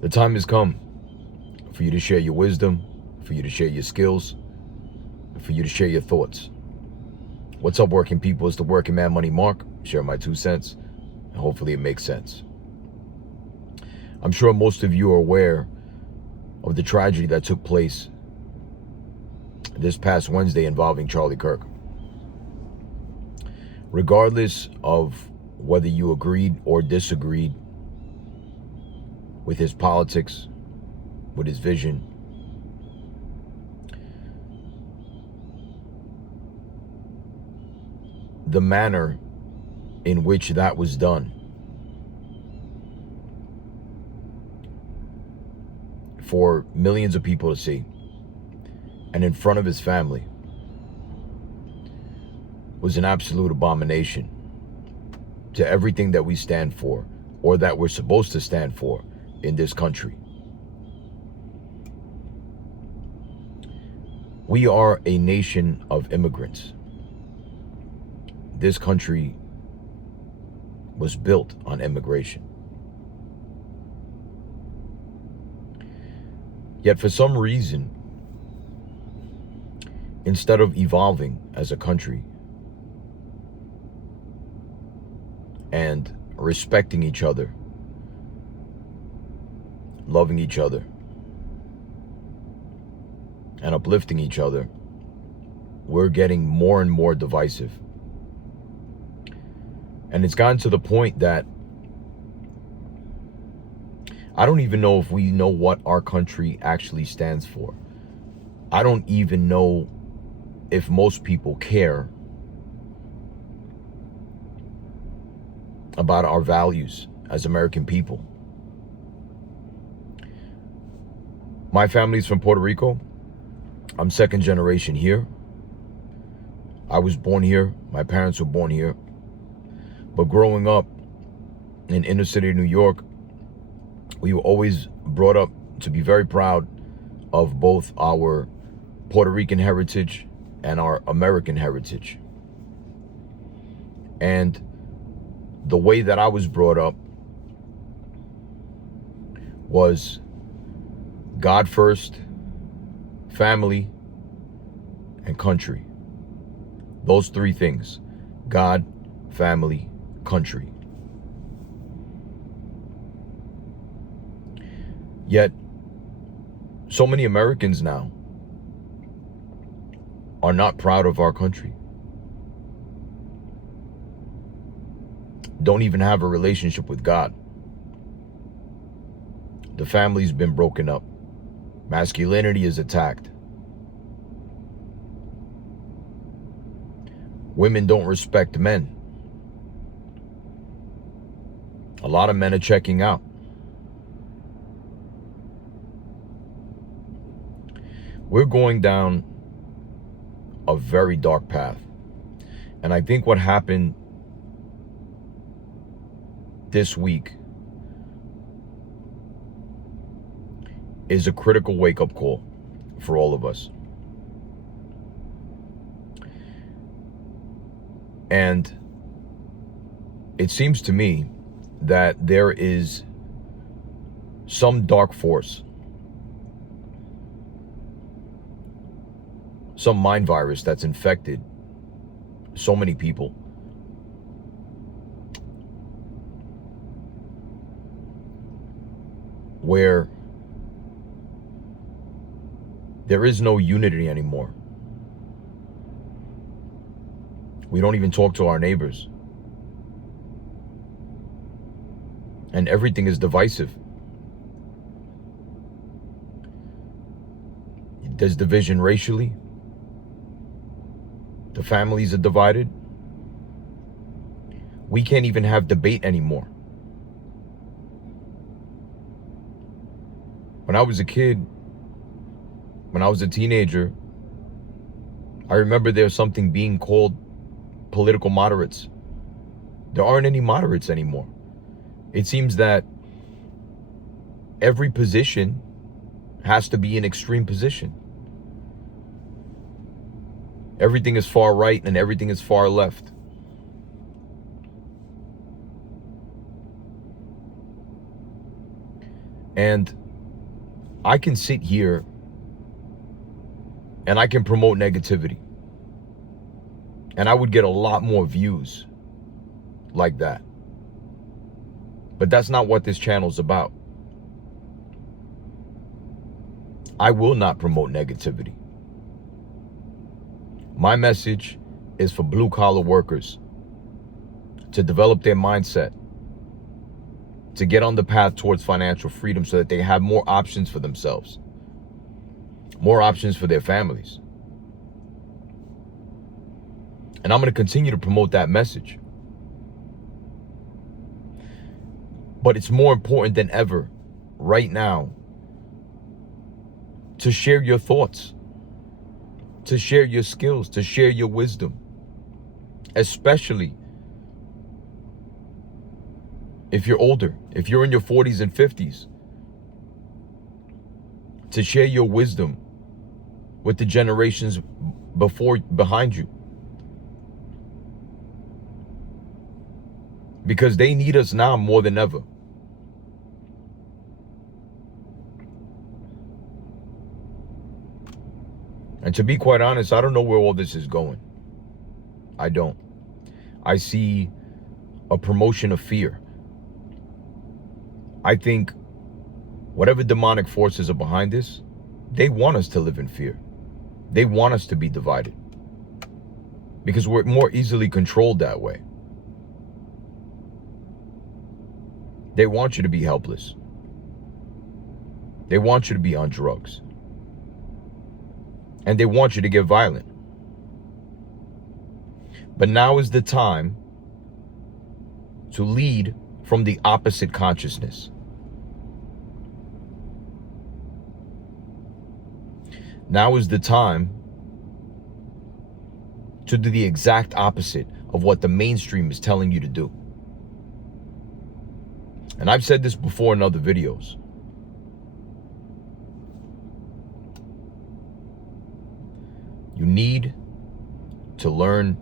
The time has come for you to share your wisdom, for you to share your skills, for you to share your thoughts. What's up, working people? It's the Working Man Money Mark. Share my 2 cents, and hopefully it makes sense. I'm sure most of you are aware of the tragedy that took place this past Wednesday involving Charlie Kirk. Regardless of whether you agreed or disagreed with his politics, with his vision, the manner in which that was done for millions of people to see and in front of his family was an absolute abomination to everything that we stand for, or that we're supposed to stand for in this country. We are a nation of immigrants. This country was built on immigration. Yet for some reason, instead of evolving as a country and respecting each other, loving each other, and uplifting each other, we're getting more and more divisive. And it's gotten to the point that I don't even know if we know what our country actually stands for. I don't even know if most people care about our values as American people. My family's from Puerto Rico. I'm second generation here. I was born here. My parents were born here. But growing up in inner city New York, we were always brought up to be very proud of both our Puerto Rican heritage and our American heritage. And the way that I was brought up was God first, family, and country. Those three things: God, family, country. Yet, so many Americans now are not proud of our country. Don't even have a relationship with God. The family's been broken up. Masculinity is attacked. Women don't respect men. A lot of men are checking out. We're going down a very dark path. And I think what happened this week is a critical wake-up call for all of us. And it seems to me that there is some dark force, some mind virus that's infected so many people. Where there is no unity anymore. We don't even talk to our neighbors. And everything is divisive. There's division racially. The families are divided. We can't even have debate anymore. When I was a kid, when I was a teenager, I remember there was something being called political moderates. There aren't any moderates anymore. It seems that every position has to be an extreme position. Everything is far right and everything is far left. And I can sit here and I can promote negativity. And I would get a lot more views like that. But that's not what this channel's about. I will not promote negativity. My message is for blue collar workers to develop their mindset, to get on the path towards financial freedom so that they have more options for themselves, more options for their families. And I'm going to continue to promote that message. But it's more important than ever right now to share your thoughts, to share your skills, to share your wisdom, especially if you're older, if you're in your 40s and 50s, to share your wisdom with the generations behind you. Because they need us now more than ever. And to be quite honest, I don't know where all this is going. I don't. I see a promotion of fear. I think whatever demonic forces are behind this, they want us to live in fear. They want us to be divided. Because we're more easily controlled that way. They want you to be helpless. They want you to be on drugs. And they want you to get violent. But now is the time to lead from the opposite consciousness. Now is the time to do the exact opposite of what the mainstream is telling you to do. And I've said this before in other videos. You need to learn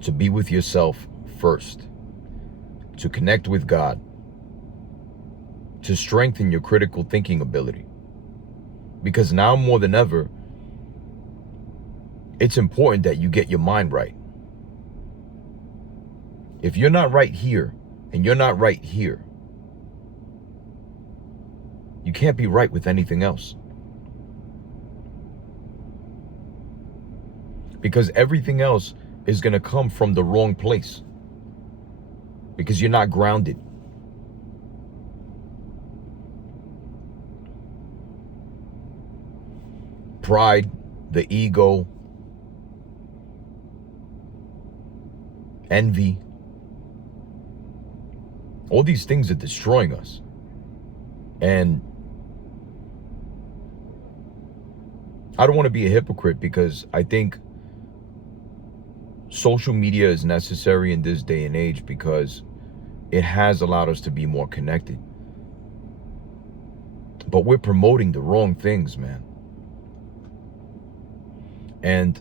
to be with yourself first, to connect with God, to strengthen your critical thinking ability. Because now more than ever, it's important that you get your mind right. If you're not right here and you're not right here, you can't be right with anything else. Because everything else is going to come from the wrong place. Because you're not grounded. Pride, the ego, envy, all these things are destroying us. And I don't want to be a hypocrite, because I think social media is necessary in this day and age because it has allowed us to be more connected. But we're promoting the wrong things, man. And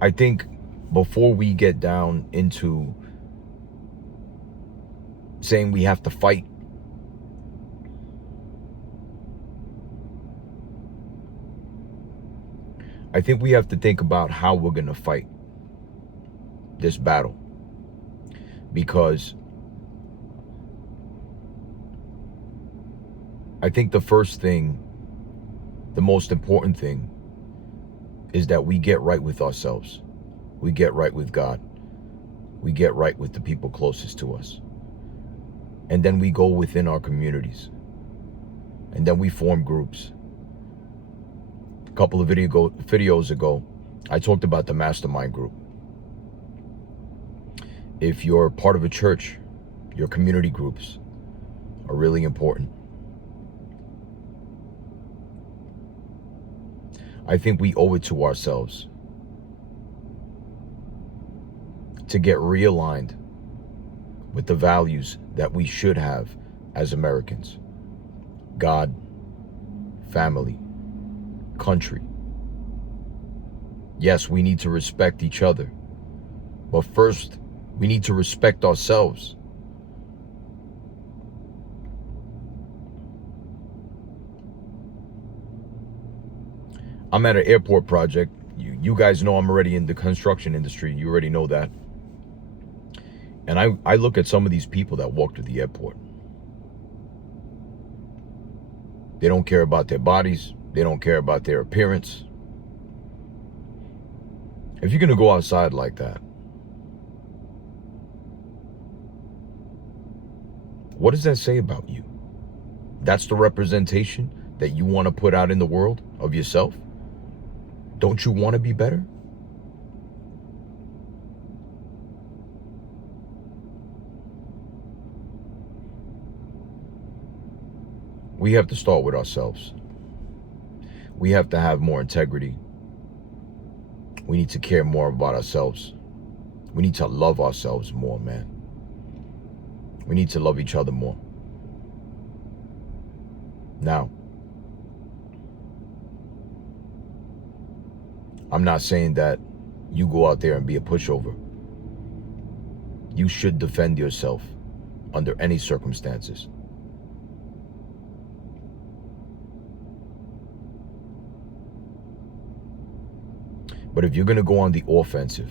I think before we get down into saying we have to fight, I think we have to think about how we're going to fight this battle. Because I think the first thing, the most important thing, is that we get right with ourselves. We get right with God. We get right with the people closest to us. And then we go within our communities. And then we form groups. A couple of videos ago, I talked about the mastermind group. If you're part of a church, your community groups are really important. I think we owe it to ourselves to get realigned with the values that we should have as Americans. God, family, country. Yes, we need to respect each other. But first We need to respect ourselves. I'm at an airport project. You guys know I'm already in the construction industry. You already know that. And I look at some of these people that walk to the airport. They don't care about their bodies. They don't care about their appearance. If you're going to go outside like that, what does that say about you? That's the representation that you want to put out in the world of yourself? Don't you want to be better? We have to start with ourselves. We have to have more integrity. We need to care more about ourselves. We need to love ourselves more, man. We need to love each other more. Now, I'm not saying that you go out there and be a pushover. You should defend yourself under any circumstances. But if you're going to go on the offensive,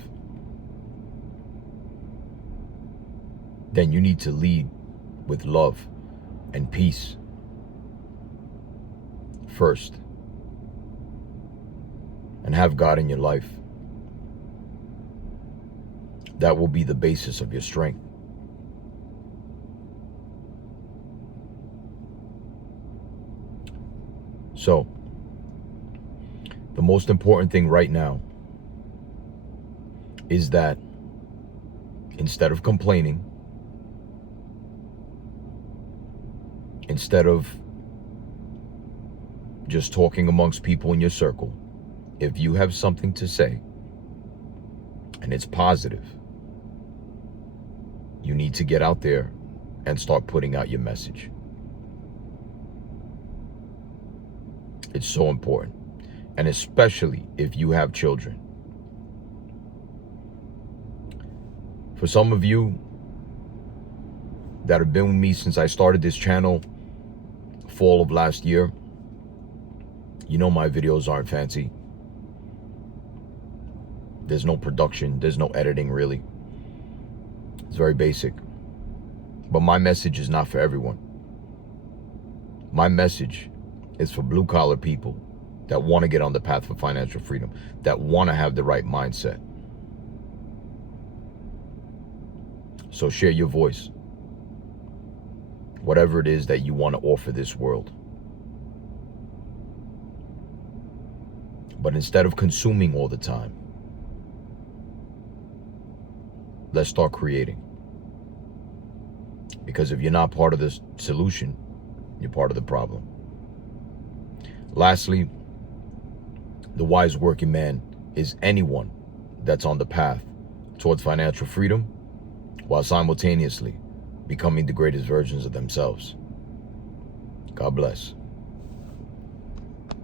then you need to lead with love and peace first. And have God in your life. That will be the basis of your strength. So, the most important thing right now is that instead of complaining, instead of just talking amongst people in your circle, if you have something to say and it's positive, you need to get out there and start putting out your message. It's so important. And especially if you have children. For some of you that have been with me since I started this channel fall of last year, you know my videos aren't fancy. There's no production, there's no editing really. It's very basic. But my message is not for everyone. My message is for blue collar people that want to get on the path for financial freedom, that want to have the right mindset. So share your voice. Whatever it is that you want to offer this world. But instead of consuming all the time, let's start creating. Because if you're not part of the solution, you're part of the problem. Lastly, the wise working man is anyone that's on the path towards financial freedom while simultaneously becoming the greatest versions of themselves. God bless.